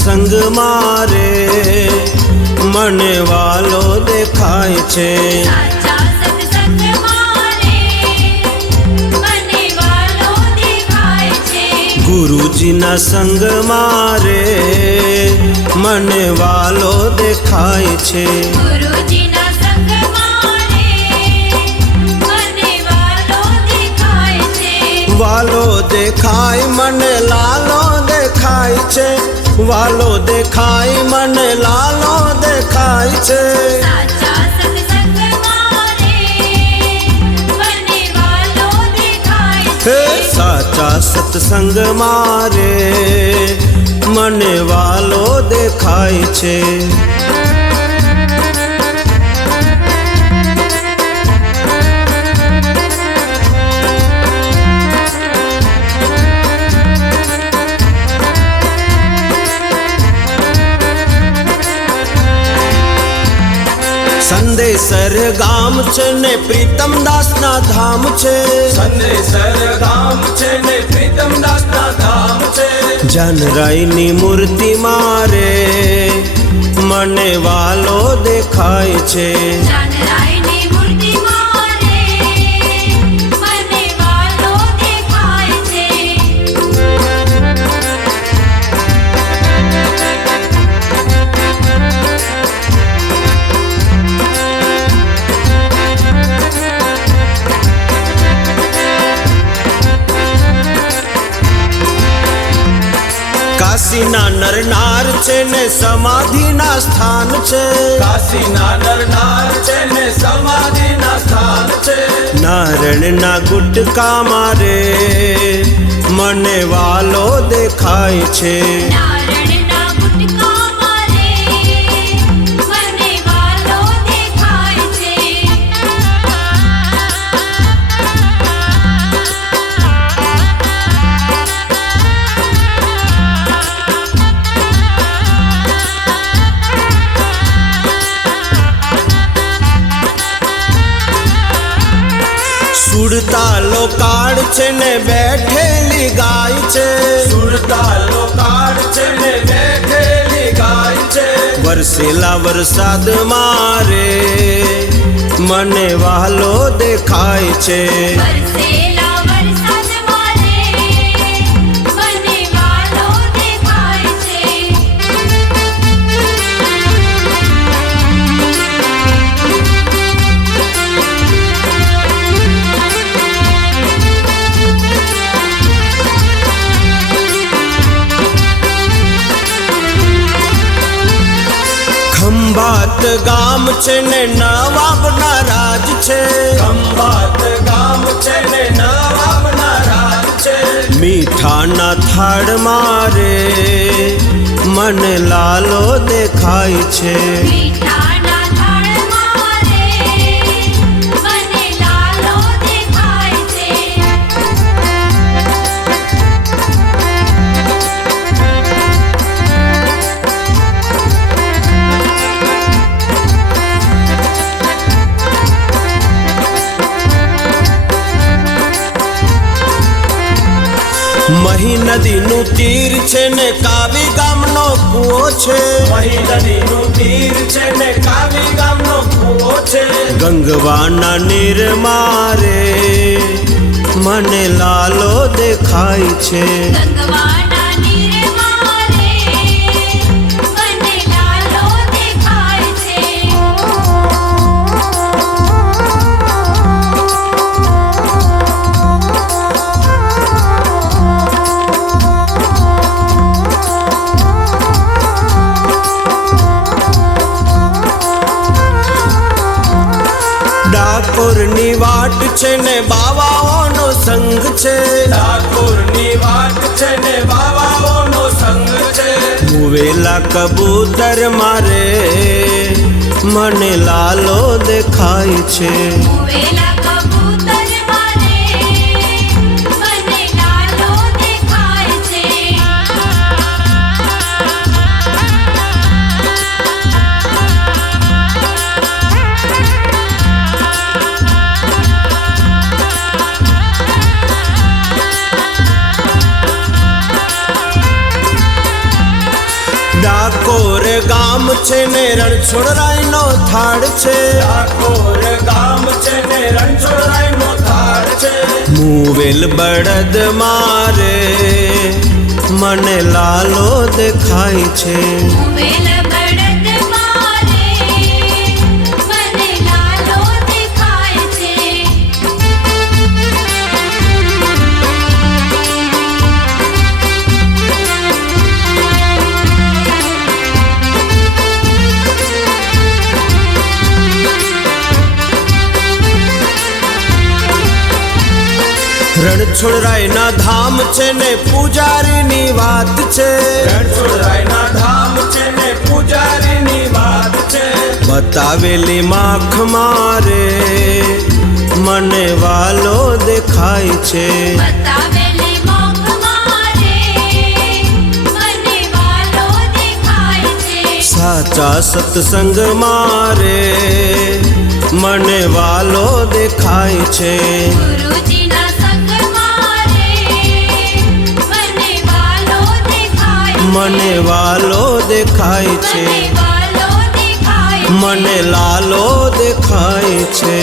સત્સંગ મારે મને વાલો દેખાય છે. સાચા સત્સંગ મારે મને વાલો દેખાય છે. ગુરુજીના સંગ મારે મને વાલો દેખાય છે. ગુરુજીના સંગ મારે મને વાલો દેખાય છે. વાલો દેખાય મને લાલો દેખાય છે. વાલો દેખાય મને લાલો દેખાય છે. સાચા સત્સંગ મારે મને વાલો દેખાય હે છે. સાચા સત્સંગ મારે મને વાલો દેખાય છે. સંદેસર ગામ છે ને પ્રીતમ દાસના ધામ છે. સંદેસર ગામ છે ને પ્રીતમ દાસના ધામ છે. જાનરાયની મૂર્તિ મારે મને વાલો દેખાય છે. જાનરાયની મૂર્તિ મારે મને વાલો દેખાય છે. કાશીના નરનાર છે ને સમાધિના સ્થાન છે. કાશીના નરનાર છે ને સમાધિના સ્થાન છે. નારણના ગુટકા મારે મને વાલો દેખાય છે. નારણના ગુટકા મારે મને વાલો દેખાય છે. સુરતાલો કાળ છે ને બેઠેલી ગાય છે. સુરતાલો કાળ છે ને બેઠેલી ગાય છે. વરસેલા વરસાદ મારે મને વાલો દેખાય છે. વરસેલા વરસાદ મારે મને વાલો દેખાય છે. ખંભાત ગામ છે ને નવાબના રાજ છે. ખંભાત ગામ છે ને નવાબના રાજ છે. મીઠાના થાળ મારે મને લાલો દેખાય છે. મીઠાના થાળ મારે મને લાલો દેખાય છે. મહી નદીનું તીર છે ને કાવી ગામનો કૂવો છે. મહી નદીનું તીર છે ને કાવી ગામનો કૂવો છે. ગંગવાના નીર મારે મને લાલો દેખાય છે. ગંગવાના નીર મારે મને લાલો દેખાય છે. ડાકોરની વાટ છે ને બાવાઓનો સંગ છે. ઠાકોરની વાટ છે ને બાવાઓનો સંગ છે. મુવેલા કબૂતર મારે મને લાલો દેખાય છે. મુવેલા કબૂતર મારે મને લાલો દેખાય છે. ડાકોર ગામ છે ને રણછોડરાયનો થાળ છે, ડાકોર ગામ છે ને રણછોડરાયનો થાળ છે, મુવેલ બળદ મારે મને લાલો દેખાય છે, મુવેલ બળદ મારે મને લાલો દેખાય છે. રણછોડરાયના ધામ છે ને પૂજારીની વાત છે, રણછોડરાયના ધામ છે ને પૂજારીની વાત છે, બતાવેલી માખ મારે મને વાલો દેખાય છે, બતાવેલી મોખ મારે મને વાલો દેખાય છે. સાચા સત્સંગ મારે મને વાલો દેખાય છે, ગુરુજીના સંગ મારે મને વાલો દેખાય છે. મને વાલો દેખાય છે, મને વાલો દેખાય છે. મને લાલો દેખાય છે.